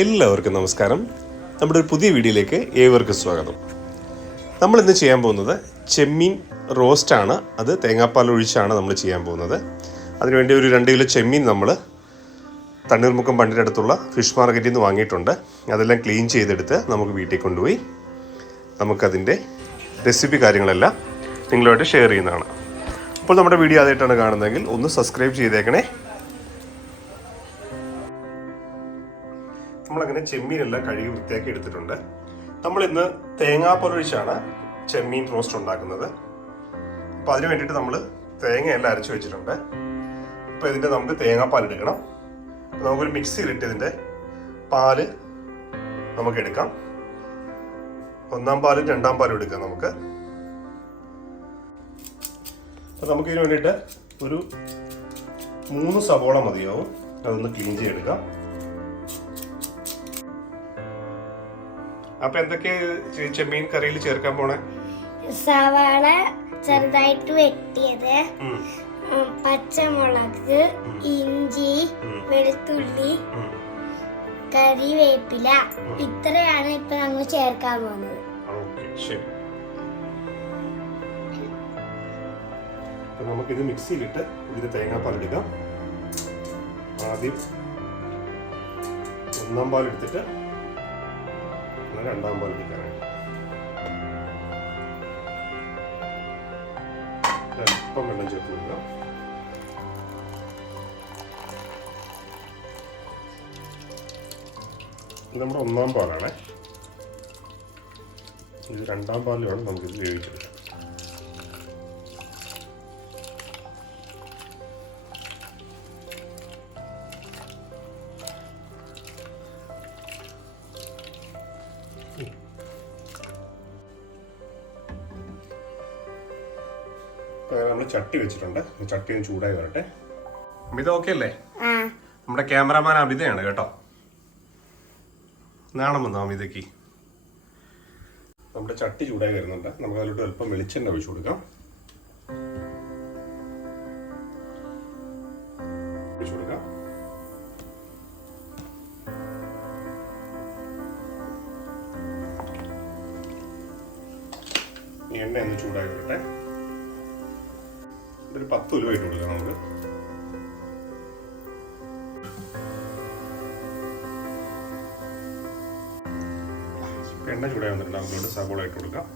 എല്ലാവർക്കും നമസ്കാരം. നമ്മുടെ ഒരു പുതിയ വീഡിയോയിലേക്ക് ഏവർക്കും സ്വാഗതം. നമ്മളിന്ന് ചെയ്യാൻ പോകുന്നത് ചെമ്മീൻ റോസ്റ്റാണ്. അത് തേങ്ങാപ്പാൽ ഒഴിച്ചാണ് നമ്മൾ ചെയ്യാൻ പോകുന്നത്. അതിനുവേണ്ടി ഒരു 2 കിലോ ചെമ്മീൻ നമ്മൾ തണ്ണീർമുക്കം പണ്ടിൻ്റെ അടുത്തുള്ള ഫിഷ് മാർക്കറ്റിൽ നിന്ന് വാങ്ങിയിട്ടുണ്ട്. അതെല്ലാം ക്ലീൻ ചെയ്തെടുത്ത് നമുക്ക് വീട്ടിൽ കൊണ്ടുപോയി നമുക്കതിൻ്റെ റെസിപ്പി കാര്യങ്ങളെല്ലാം നിങ്ങളുമായിട്ട് ഷെയർ ചെയ്യുന്നതാണ്. അപ്പോൾ നമ്മുടെ വീഡിയോ ആദ്യമായിട്ടാണ് കാണുന്നതെങ്കിൽ ഒന്ന് സബ്സ്ക്രൈബ് ചെയ്തേക്കണേ. നമ്മളങ്ങനെ ചെമ്മീനെല്ലാം കഴുകി വൃത്തിയാക്കി എടുത്തിട്ടുണ്ട്. നമ്മളിന്ന് തേങ്ങാപ്പാൽ ഒഴിച്ചാണ് ചെമ്മീൻ റോസ്റ്റ് ഉണ്ടാക്കുന്നത്. അപ്പോൾ അതിന് വേണ്ടിയിട്ട് നമ്മൾ തേങ്ങയെല്ലാം അരച്ച് വെച്ചിട്ടുണ്ട്. അപ്പോൾ ഇതിൻ്റെ നമുക്ക് തേങ്ങാപ്പാൽ എടുക്കണം. നമുക്കൊരു മിക്സിയിലിട്ട് ഇതിൻ്റെ പാല് നമുക്ക് എടുക്കാം. 1-ാം പാലും 2-ാം പാലും എടുക്കാം നമുക്ക്. അപ്പോൾ നമുക്കിതിന് വേണ്ടിയിട്ട് ഒരു 3 സവോള മതിയാവും. അതൊന്ന് ക്ലീൻ ചെയ്തെടുക്കാം. അപ്പൊ എന്തൊക്കെ ചെമ്മീൻ കറിയിൽ ചേർക്കാൻ പോണേ? സവാള ചെറുതായിട്ട് വെട്ടിയത്, പച്ചമുളക്, ഇഞ്ചി, വെളുത്തുള്ളി, കറിവേപ്പില, ഇത്രയാണ് ഇപ്പൊ നമ്മൾ ചേർക്കാൻ പോകുന്നത്. ശരി, നമുക്കിത് മിക്സിയിലിട്ട് ഇതിന് തേങ്ങാപ്പാൽ എടുക്കാം. ആദ്യം 1-ാം പാൽ എടുത്തിട്ട് 2-ാം പാൽ എടുക്കാനായിട്ട് അല്പം വെള്ളം ചേർത്ത് കൊടുക്കാം. ഇത് നമ്മുടെ 1-ാം പാലാണ്. ഇത് 2-ാം പാലിൽ വേണം നമുക്കിത് വേവിച്ചെടുക്കാം. നമ്മൾ ചട്ടി വെച്ചിട്ടുണ്ട്. ചട്ടി ഒന്ന് ചൂടായി വരട്ടെ. അമിത ഓക്കെ അല്ലേ? നമ്മുടെ ക്യാമറമാൻ അമിതയാണ് കേട്ടോ. നാണം വന്നോ അമിതയ്ക്ക്? നമ്മുടെ ചട്ടി ചൂടായി വരുന്നുണ്ട്. നമുക്ക് അതിലോട്ട് അല്പം വെളിച്ചെണ്ണ ഒഴിച്ചു കൊടുക്കാം. എണ്ണ ഒന്ന് ചൂടായി വരട്ടെ. ഒരു 10 ഉലുവ ഇട്ട് കൊടുക്കാം നമുക്ക്. എണ്ണ ചൂടായി വന്നിട്ടുണ്ട്. നമുക്കോട്ട് സവോള ഇട്ട് കൊടുക്കാം.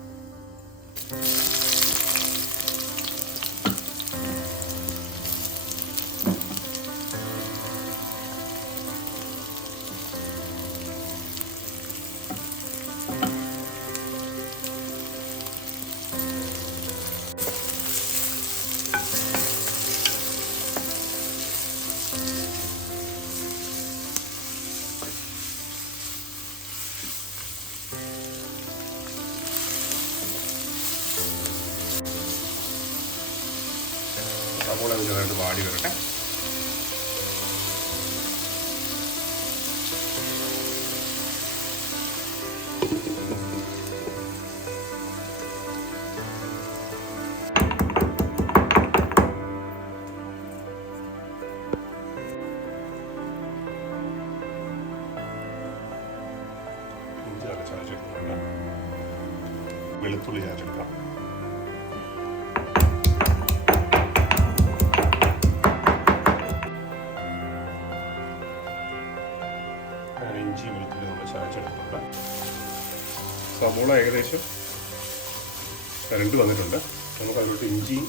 സവോള ചെറുതായിട്ട് വാടി വരട്ടെ. വെളുത്തുള്ളി ചതച്ചെടുക്കാം. ഇഞ്ചി വെളുത്തുള്ളി നമ്മൾ ചതച്ചെടുത്തിട്ടുണ്ട്. സവോള ഏകദേശം വരണ്ട് വന്നിട്ടുണ്ട്. നമുക്ക് അതിലോട്ട് ഇഞ്ചിയും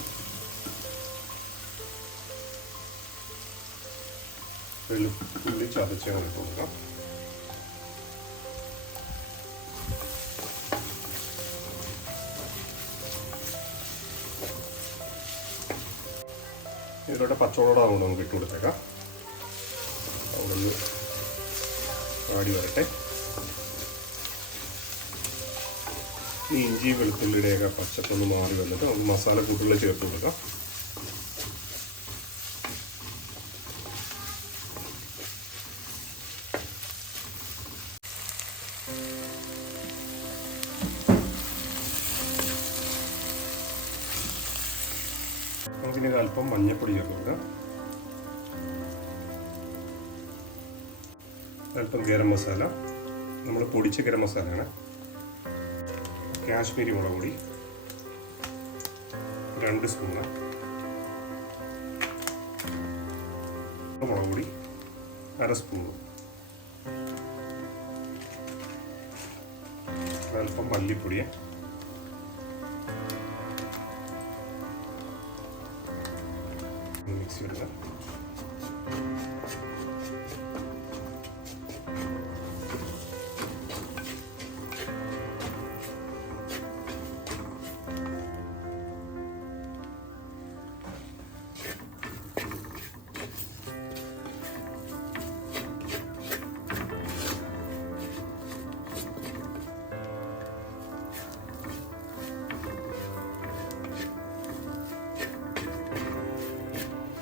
വെളുത്തുള്ളി ചതച്ചങ്ങനെ ഇട്ട് കൊടുക്കാം. ഇതിലോട്ട് പച്ചമുളക് കൊണ്ട് നമുക്ക് ഇട്ട് കൊടുത്തേക്കാം. അവിടെ നിന്ന് വാടി വരട്ടെ. ഈ ഇഞ്ചി വെളുത്തുള്ളിയുടെയൊക്കെ പച്ചപ്പൊന്ന് മാറി വന്നിട്ട് നമുക്ക് മസാല കൂട്ടുകൾ ചേർത്ത് കൊടുക്കാം. നമുക്കിനി അല്പം മഞ്ഞൾപ്പൊടി ചേർത്ത് കൊടുക്കാം. അല്പം ഗരം മസാല, നമ്മൾ പൊടിച്ച ഗരം മസാലയാണ്. കാശ്മീരി മുളക് പൊടി 2 സ്പൂണ്, മുളക് പൊടി 1/2 സ്പൂണ്, അല്പം മല്ലിപ്പൊടി, മിക്സ് ചെയ്യുക.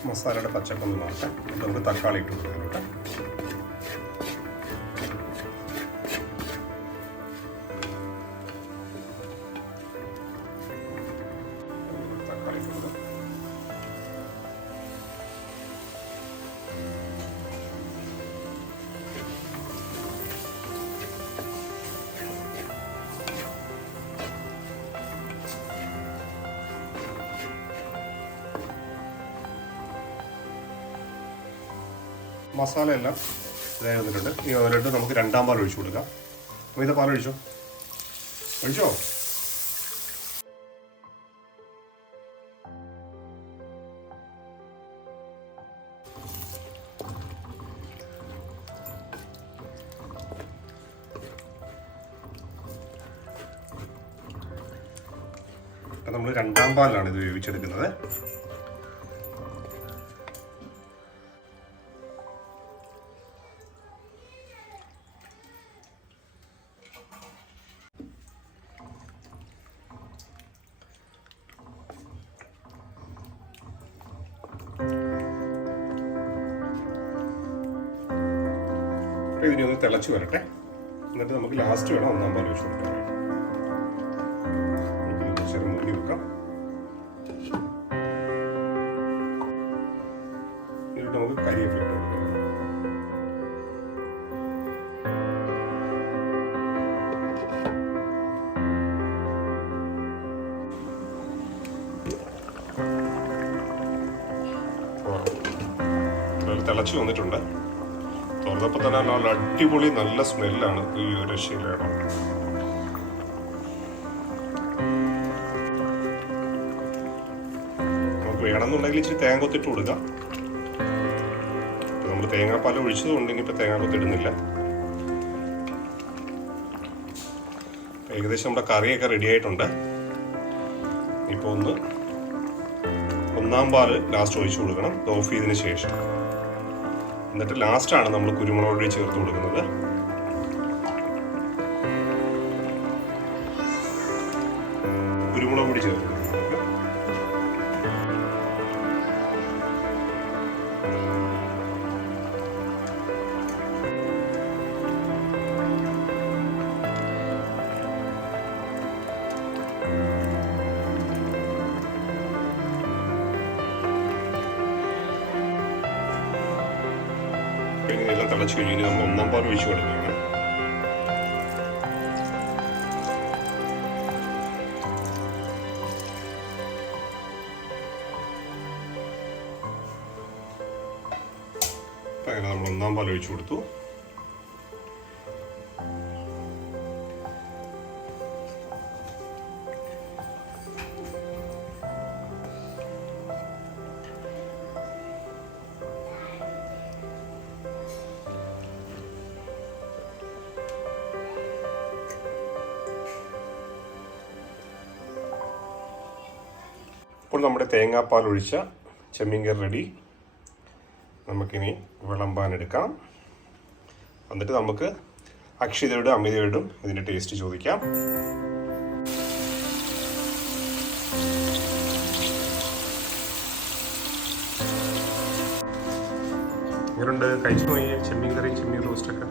മസാലയുടെ പച്ചപ്പൊന്ന് മാറ്റാം. നമുക്ക് തക്കാളി ഇട്ട് കൊടുക്കാനുണ്ട്. തക്കാളി ഇട്ട് കൊടുക്കാം. മസാല എല്ലാം ഇതായി വന്നിട്ടുണ്ട്. ഇനി അതിലോട്ട് നമുക്ക് 2ാം പാൽ ഒഴിച്ചു കൊടുക്കാം. അമിത പാൽ ഒഴിച്ചോ. നമ്മൾ 2ാം പാലിലാണ് ഇത് വേവിച്ചെടുക്കുന്നത്. ഇതിനെ ഒന്ന് തിളച്ച് വരട്ടെ. എന്നിട്ട് നമുക്ക് ലാസ്റ്റ് വേണം 1ാം പാൽ ഒഴിച്ചു കൊടുക്കാൻ. ചെറു മൂടി വെക്കാം. എന്നിട്ട് നമുക്ക് കരിവേപ്പില ഇട്ട് കൊടുക്കാം. തിളച്ച് വന്നിട്ടുണ്ട്. തുറന്നപ്പോൾ തന്നെ നല്ല അടിപൊളി നല്ല സ്മെല്ലാണ്. ഈ ഒരു രക്ഷയിലാണ്. നമുക്ക് വേണമെന്നുണ്ടെങ്കിൽ ഇച്ചിരി തേങ്ങ കൊത്തിട്ട് കൊടുക്കാം. നമ്മൾ തേങ്ങാപ്പാൽ ഒഴിച്ചത് കൊണ്ട് ഇനിയിപ്പോൾ തേങ്ങ കൊത്തിടുന്നില്ല. ഏകദേശം നമ്മുടെ കറിയൊക്കെ റെഡി ആയിട്ടുണ്ട്. ഇപ്പോൾ 1ാം പാൽ ലാസ്റ്റ് ഒഴിച്ചു കൊടുക്കണം, ഓഫ് ചെയ്തതിന് ശേഷം. എന്നിട്ട് ലാസ്റ്റാണ് നമ്മൾ കുരുമുളക് പൊടി ചേർത്ത് കൊടുക്കുന്നത്. കുരുമുളക് പൊടി ചേർത്ത് കൊടുക്കുന്നത്. എല്ലാം തിളച്ച് കഴിഞ്ഞ് നമ്മൾ 1ാം പാൽ ഒഴിച്ചു കൊടുക്കുകയാണ്. അങ്ങനെ നമ്മൾ 1ാം പാൽ ഒഴിച്ചു കൊടുത്തു. ഇപ്പോൾ നമ്മുടെ തേങ്ങാപ്പാൽ ഒഴിച്ച ചെമ്മീൻ കറി റെഡി. നമുക്കിനി വിളമ്പാനെടുക്കാം. എന്നിട്ട് നമുക്ക് അക്ഷിതയോടും അമിതയോടും ഇതിൻ്റെ ടേസ്റ്റ് ചോദിക്കാം. ഇങ്ങനെയുണ്ട് കഴിച്ചു പോയി ചെമ്മീൻ കറി, ചെമ്മീൻ റോസ്റ്റൊക്കെ?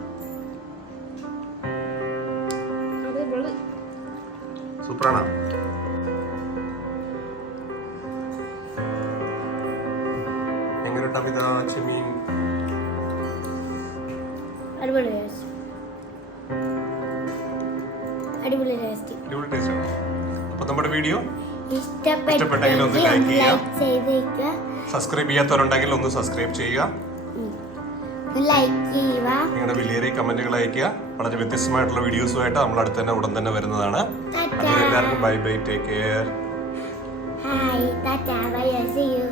സൂപ്പറാണോ? എങ്ങനെയുണ്ട് അമിത ചെമ്മീൻ? അടിപൊളി ടേസ്റ്റ്. അടിപൊളി ടേസ്റ്റ്. അടിപൊളി ടേസ്റ്റ് ആണ്. അപ്പോൾ നമ്മുടെ വീഡിയോ ഇഷ്ടപ്പെട്ടെങ്കിൽ ഒന്ന് ലൈക്ക് ചെയ്യുക. ലൈക്ക് ചെയ്തേക്കുക. സബ്സ്ക്രൈബ് ചെയ്യാത്തവരുണ്ടെങ്കിൽ ഒന്ന് സബ്സ്ക്രൈബ് ചെയ്യുക. ലൈക്ക് ചെയ്യുക. നിങ്ങളുടെ വിലയേറിയ കമന്റുകൾ അയക്കുക. വളരെ വ്യത്യസ്തമായിട്ടുള്ള വീഡിയോസുമായിട്ട് നമ്മൾ അടുത്ത് തന്നെ ഉടൻ തന്നെ വരുന്നതാണ്. ടാറ്റാ. അതുവരെ എല്ലാവർക്കും bye bye, take care. Hi, tata, bye, see U.